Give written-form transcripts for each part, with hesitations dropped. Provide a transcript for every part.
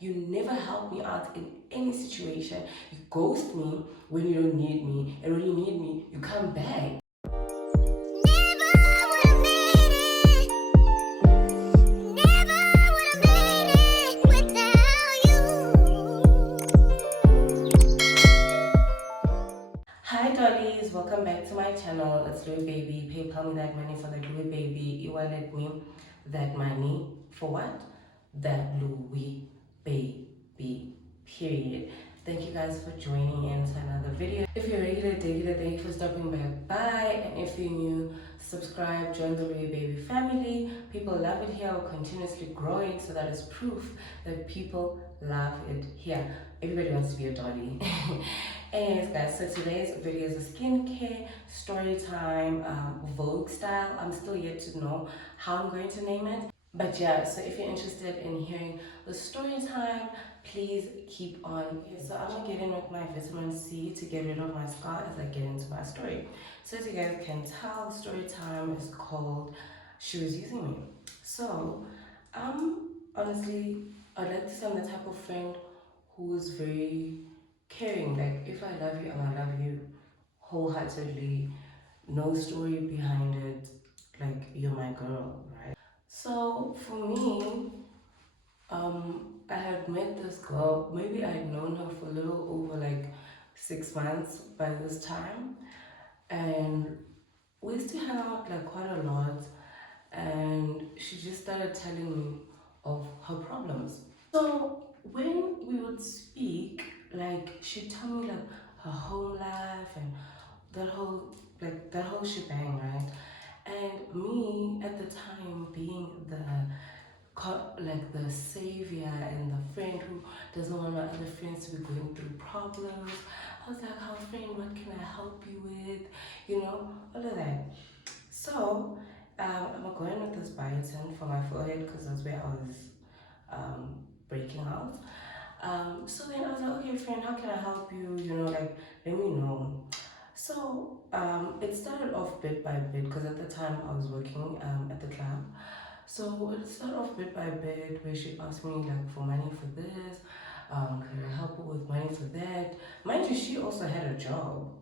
You never help me out in any situation. You ghost me when you don't need me, and when you need me, you come back. Hi dollies, welcome back to my channel. It's Louis Baby. PayPal me that money for that Louis Baby. You wallet me that money for what? That Louis Baby. Period. Thank you guys for joining in to another video. If you're regular, thank you for stopping by. And if you're new, subscribe, join the Louis Baby family. People love it here. We're continuously growing, so that is proof that people love it here. Everybody wants to be a dolly. Anyways guys, so today's video is a skincare story time, Vogue style. I'm still yet to know how I'm going to name it, but yeah, so if you're interested in hearing the story time, please keep on. Okay, so I'm gonna get in with my vitamin C to get rid of my scar as I get into my story. So as you guys can tell, story time is called She Was Using Me. So honestly, I'd like to say I'm the type of friend who's very caring. Like, if I love you, I'm gonna love you wholeheartedly, no story behind it, like you're my girl, right? So for me, I had met this girl. Maybe I had known her for a little over like 6 months by this time, and we used to hang out like quite a lot, and she just started telling me of her problems. So when we would speak, like, she'd tell me like her home life and that whole shebang, right? And me at the time being the savior and the friend who doesn't want my other friends to be going through problems. I was like, "How friend, what can I help you with?" You know, all of that. So I'm going with this biotin for my forehead because that's where I was breaking out. So then I was like, "Okay, friend, how can I help you? You know, like, let me know." So it started off bit by bit because at the time I was working at the club. So it started off bit by bit where she asked me like for money for this, can I help her with money for that? Mind you, she also had a job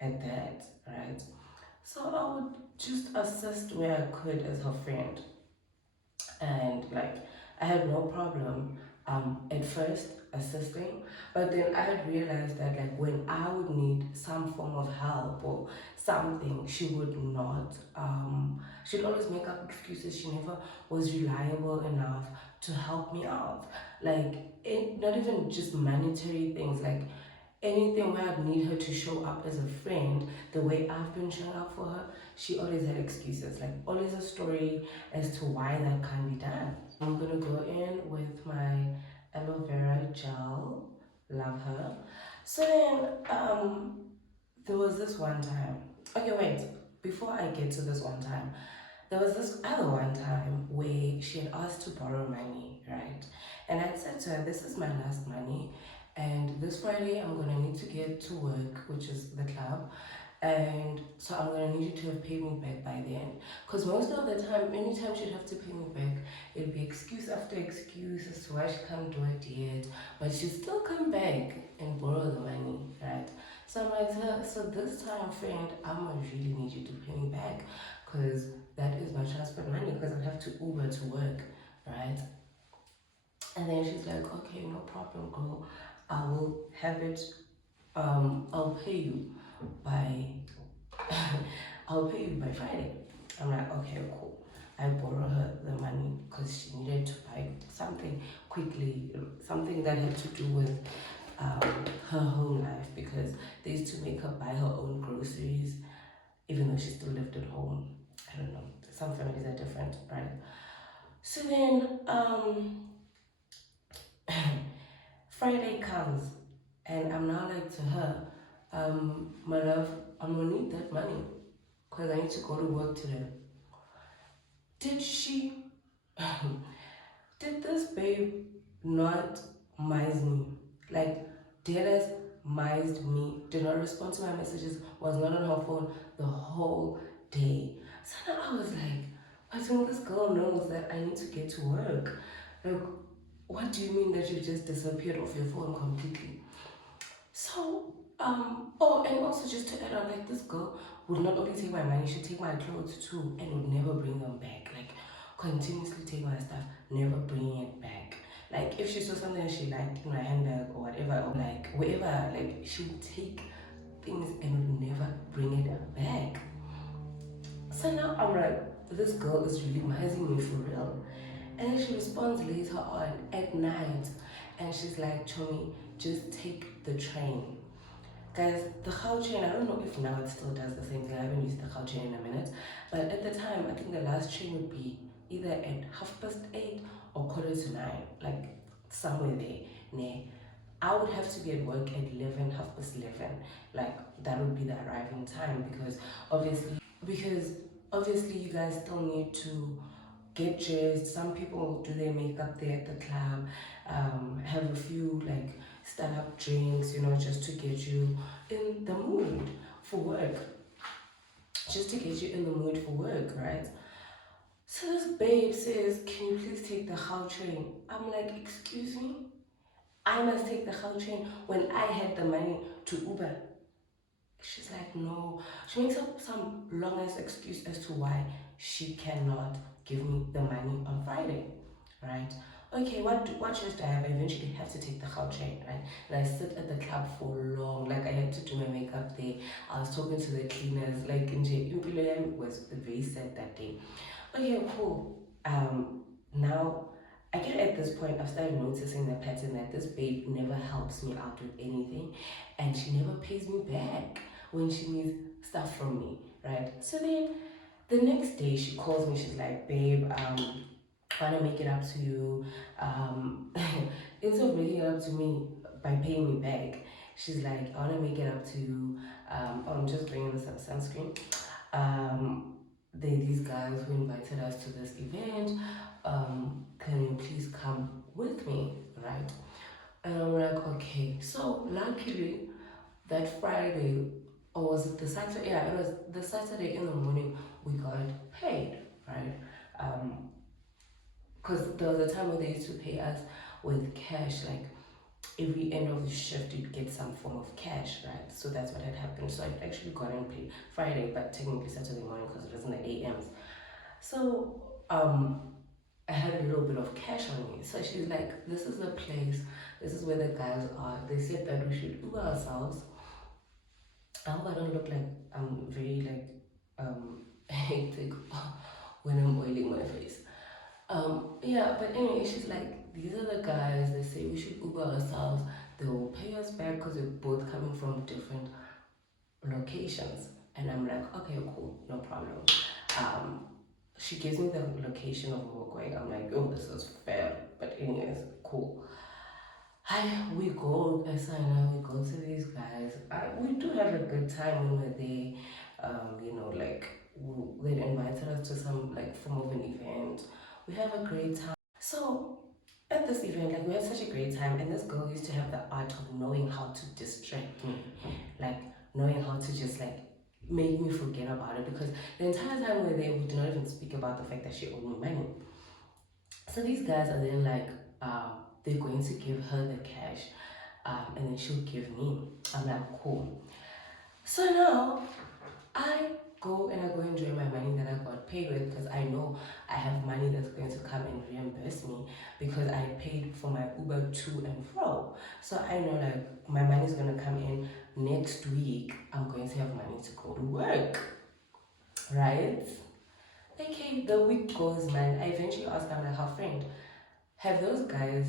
at that, right? So I would just assist where I could as her friend, and like I had no problem at first assisting, but then I had realized that like when I would need some form of help or something, she would not she'd always make up excuses. She never was reliable enough to help me out, like not even just monetary things, like anything where I'd need her to show up as a friend the way I've been showing up for her. She always had excuses, like always a story as to why that can't be done. I'm gonna go in with my aloe vera gel, love her. So then there was this one time, okay wait, before I get to this one time, there was this other one time where she had asked to borrow money, right? And I said to her, "This is my last money, and this Friday I'm gonna need to get to work, which is the club, and so I'm gonna need you to have paid me back by then." Because most of the time, anytime she'd have to pay me back, it'd be excuse after excuse as to why she can't do it yet, but she'd still come back and borrow the money, right? So I'm like to her, "So this time, friend, I'm gonna really need you to pay me back, because that is my transport money, because I have to Uber to work, right?" And then she's like, "Okay, no problem, girl. I will have it. I'll pay you by I'll pay you by Friday." I'm like, "Okay, cool." I borrow her the money because she needed to buy something quickly, something that had to do with her home life, because they used to make her buy her own groceries even though she still lived at home. I don't know. Some families are different, right? So then Friday comes, and I'm now like to her, "My love, I'm gonna need that money because I need to go to work today." Did she, did this babe not mise me? Like, deadass mised me, did not respond to my messages, was not on her phone the whole day. So now I was like, "I think this girl knows that I need to get to work. Like, what do you mean that you just disappeared off your phone completely? So, oh, and also just to add on, like, this girl would not only take my money, she'd take my clothes too, and would never bring them back. Like, continuously take my stuff, never bring it back. Like, if she saw something that she liked in my handbag or whatever, or like wherever, like, she would take things and would never bring it back. So now I'm like, this girl is really mazing me for real. And then she responds later on at night, and she's like, Chomi, just take the train. Guys, the Khao train, I don't know if now it still does the same thing. I haven't used the Khao train in a minute. But at the time, I think the last train would be either at 8:30 or 8:45, like somewhere there. Nah. I would have to be at work at 11, 11:30. Like, that would be the arriving time because obviously you guys still need to get dressed. Some people do their makeup there at the club, have a few like stand-up drinks, you know, just to get you in the mood for work. Just to get you in the mood for work, right? So this babe says, can you please take the Khao train? I'm like, excuse me? I must take the Khao train when I had the money to Uber. She's like, no. She makes up some long ass excuse as to why she cannot give me the money on Friday, right? Okay, what choice do I have? I eventually have to take the Khao train, right? And I sit at the club for long, like I had to do my makeup there. I was talking to the cleaners, like Impilo yami was very sad that day. Okay, cool. Now I get at this point, I've started noticing the pattern that this babe never helps me out with anything, and she never pays me back when she needs stuff from me, right? So then the next day she calls me, she's like, babe, I wanna make it up to you. Instead of making it up to me by paying me back, she's like, I wanna make it up to you. I'm just bringing some sunscreen. These guys who invited us to this event, can you please come with me, right? And I'm like, okay. So luckily, that Friday, or was it the Saturday? Yeah, it was the Saturday in the morning we got paid, right? Because there was a time where they used to pay us with cash, like every end of the shift you'd get some form of cash, right? So that's what had happened. So I actually got paid Friday, but technically Saturday morning because it was in the AMs. So I had a little bit of cash on me. So she's like, this is the place, this is where the guys are. They said that we should Uber ourselves. I hope I don't look like I'm very like hectic when I'm oiling my face. Yeah, but anyway, she's like, these are the guys, they say we should Uber ourselves. They will pay us back because we're both coming from different locations. And I'm like, okay, cool, no problem. Um, she gives me the location of where we're going. I'm like, oh, this is fair. But anyways, cool. We go, Asana, we go to these guys. We do have a good time when we're there. You know, like they invited us to some like form of an event. We have a great time. So at this event, like we had such a great time, and this girl used to have the art of knowing how to distract me, like knowing how to just like make me forget about it because the entire time we were there, we did not even speak about the fact that she owed me money. So these guys are then like, they're going to give her the cash, and then she'll give me. I'm like, cool. So now I go and I go enjoy my money that I got paid with because I know I have money that's going to come and reimburse me because I paid for my Uber to and fro. So I know like my money is going to come in next week. I'm going to have money to go to work, right? Okay, the week goes, man. I eventually asked her, I'm like, her friend, have those guys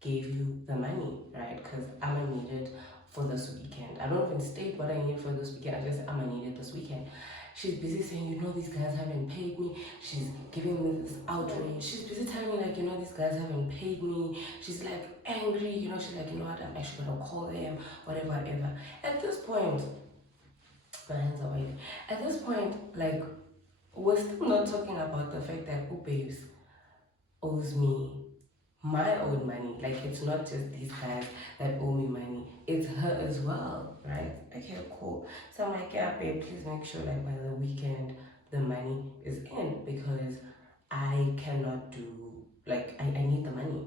gave you the money, right? Because I'm gonna need it for this weekend. I don't even state what I need for this weekend. I just say I'm gonna need it this weekend. She's busy saying, you know, these guys haven't paid me. She's giving me this outrage. She's busy telling me like, you know, these guys haven't paid me. She's like angry, you know. She's like, you know what? I'm actually gonna call them, whatever, whatever. At this point, my hands are waving. At this point, like, we're still not talking about the fact that Ubes owes me my own money. Like, it's not just these guys that owe me money, it's her as well, right? Okay, cool. So I'm like, yeah, babe, please make sure like by the weekend the money is in because I cannot do like I need the money,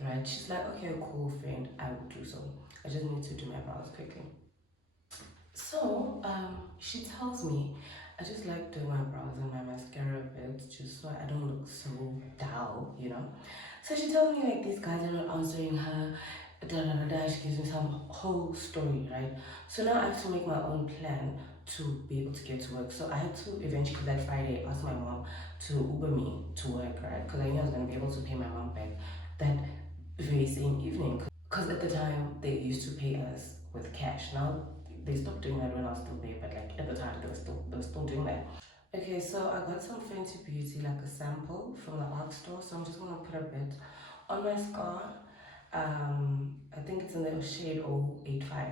right? She's like, okay, cool, friend, I will do so. I just need to do my brows quickly. So she tells me I just like doing my brows and my mascara a bit just so I don't look so dull, you know. So she tells me like these guys are not answering her, da da da da. She gives me some whole story, right? So now I have to make my own plan to be able to get to work. So I had to eventually that Friday ask my mom to Uber me to work, right? Because I knew I was gonna be able to pay my mom back that very same evening. Because at the time they used to pay us with cash. Now they stopped doing that when I was still there, but like at the time they were still doing that. Okay, so I got some Fenty Beauty, like a sample from the art store. So I'm just gonna put a bit on my scar. I think it's in the shade 085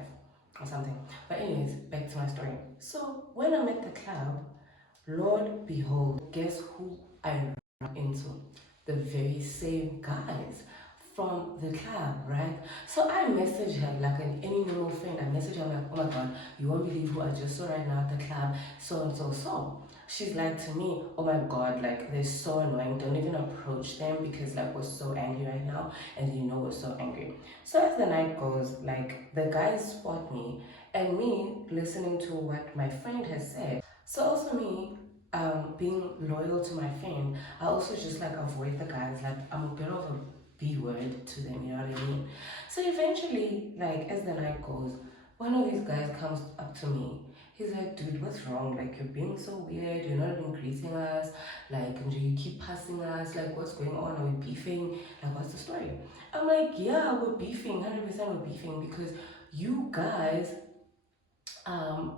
or something. But anyways, back to my story. So when I'm at the club, Lord behold, guess who I run into? The very same guys from the club, right? So I message her like any normal friend. I message her like, oh my god, you won't believe who I just saw right now at the club, so and so so. She's like to me, oh my god, like they're so annoying. Don't even approach them because like we're so angry right now, and you know we're so angry. So as the night goes, like the guys spot me, and me listening to what my friend has said. So also me, being loyal to my friend, I also just like avoid the guys. Like I'm a bit of a B word to them, you know what I mean? So eventually, like as the night goes, one of these guys comes up to me. He's like, dude, what's wrong? Like you're being so weird. You're not even greeting us. Like you keep passing us. Like what's going on? Are we beefing? Like what's the story? I'm like, yeah, we're beefing. 100% we're beefing because you guys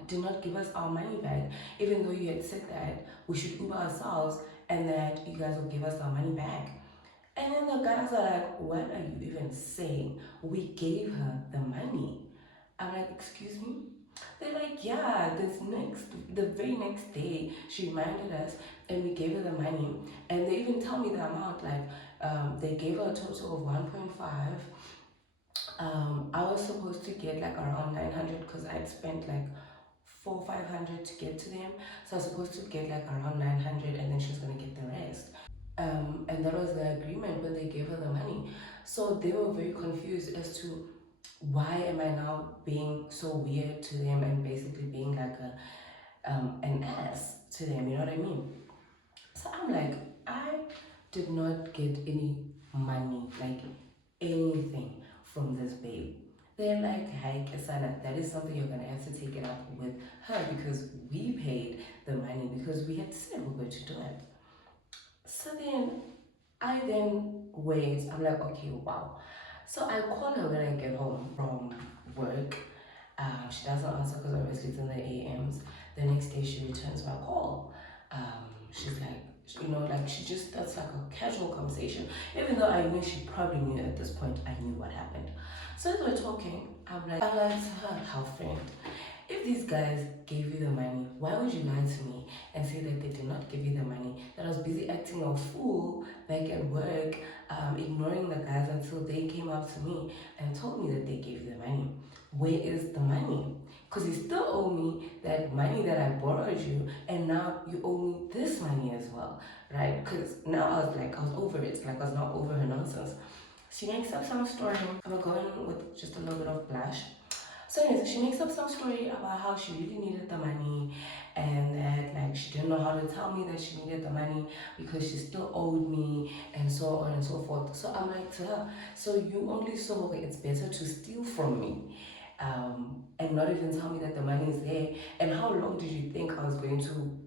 did not give us our money back, even though you had said that we should Uber ourselves and that you guys will give us our money back. And then the guys are like, what are you even saying? We gave her the money. I'm like, excuse me? They're like, yeah, the very next day, she reminded us and we gave her the money. And they even tell me the amount, like, they gave her a total of 1.5. I was supposed to get like around 900 because I had spent like 500 to get to them. So I was supposed to get like around 900 and then she was gonna get the rest. And that was the agreement when they gave her the money. So they were very confused as to why am I now being so weird to them and basically being like an ass to them, you know what I mean? So I'm like, I did not get any money, like anything from this babe. They're like, hey, Kasana, that is something you're gonna have to take it up with her because we paid the money because we had said we're going to do it. So then I then wait. I'm like, okay, wow. So I call her when I get home from work. She doesn't answer because obviously it's in the AMs. The next day she returns my call. She's like, you know, like she just that's like a casual conversation. Even though I knew she probably knew at this point, I knew what happened. So as we're talking, I'm like to her, how friend, if these guys gave you the money, why would you lie to me and say that they did not give you the money? That I was busy acting a fool back at work, ignoring the guys until they came up to me and told me that they gave you the money. Where is the money? Because you still owe me that money that I borrowed you, and now you owe me this money as well, right? Because now I was over it, like I was not over her nonsense. She makes up some story. I'm going with just a little bit of blush. So anyways, she makes up some story about how she really needed the money and that like she didn't know how to tell me that she needed the money because she still owed me and so on and so forth. So I'm like to her, so you only saw it's better to steal from me and not even tell me that the money is there. And how long did you think I was going to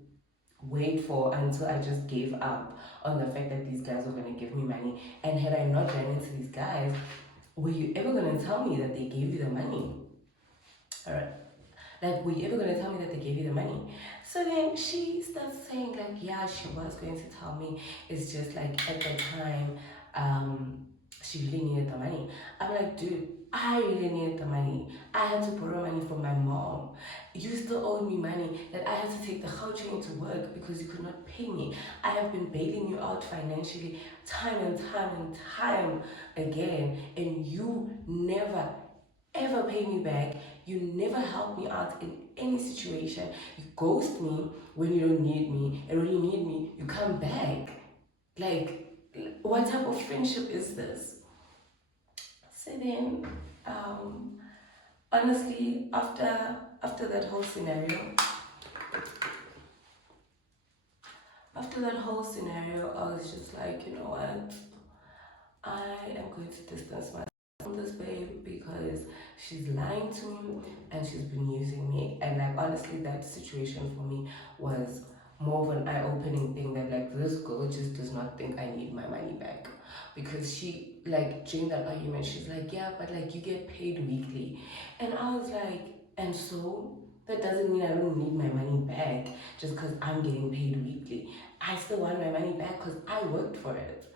wait for until I just gave up on the fact that these guys were going to give me money? And had I not run into these guys, were you ever going to tell me that they gave you the money? All right. Like, were you ever going to tell me that they gave you the money? So then she starts saying, like, yeah, she was going to tell me. It's just like at the time, she really needed the money. I'm like, dude, I really needed the money. I had to borrow money from my mom. You still owe me money that I had to take the whole train to work because you could not pay me. I have been bailing you out financially time and time and time again, and you never ever pay me back. You never help me out in any situation. You ghost me when you don't need me, and when you need me, you come back. Like, what type of friendship is this? So then, honestly, after that whole scenario, I was just like, you know what? I am going to distance myself from this babe because she's lying to me and she's been using me. And like honestly, that situation for me was more of an eye-opening thing that like this girl just does not think I need my money back. Because she like during that argument, she's like, yeah, but like you get paid weekly. And I was like, and so that doesn't mean I don't need my money back just because I'm getting paid weekly. I still want my money back because I worked for it.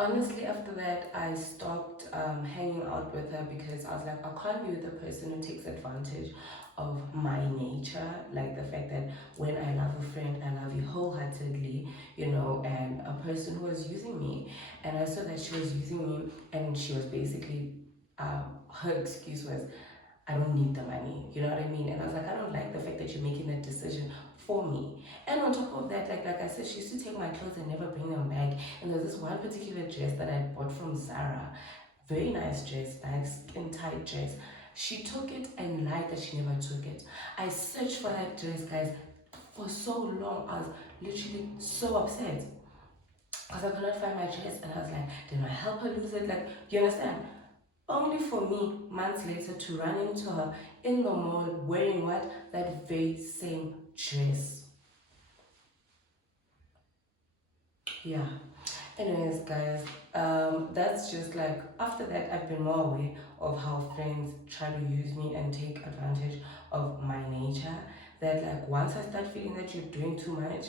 Honestly, after that, I stopped hanging out with her because I was like, I can't be with a person who takes advantage of my nature. Like the fact that when I love a friend, I love you wholeheartedly, you know, and a person who was using me. And I saw that she was using me and she was basically, her excuse was, I don't need the money. You know what I mean? And I was like, I don't like the fact that you're making that decision for me. And on top of that, like I said, she used to take my clothes and never bring them back. And there was this one particular dress that I bought from Zara. Very nice dress, nice skin tight dress. She took it and lied that she never took it. I searched for that dress, guys, for so long. I was literally so upset because I could not find my dress, and I was like, did I help her lose it? Like, you understand? Only for me, months later, to run into her in the mall wearing what? That very same dress. Yeah. Anyways, guys, that's just like after that, I've been more aware of how friends try to use me and take advantage of my nature. That like once I start feeling that you're doing too much,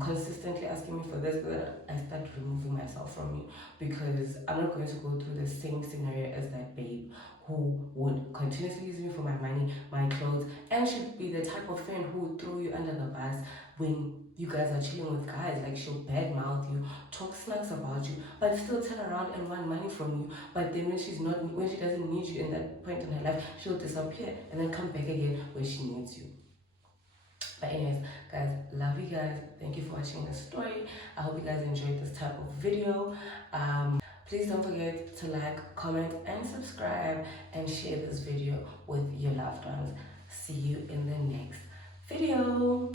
consistently asking me for this, but I start removing myself from you because I'm not going to go through the same scenario as that babe who would continuously use me for my money, my clothes, and she'd be the type of friend who would throw you under the bus when you guys are chilling with guys. Like she'll badmouth you, talk smacks about you, but still turn around and want money from you. But then when she doesn't need you in that point in her life, she'll disappear and then come back again when she needs you. But anyways, guys, love you guys. Thank you for watching this story. I hope you guys enjoyed this type of video. Please don't forget to like, comment, and subscribe, and share this video with your loved ones. See you in the next video.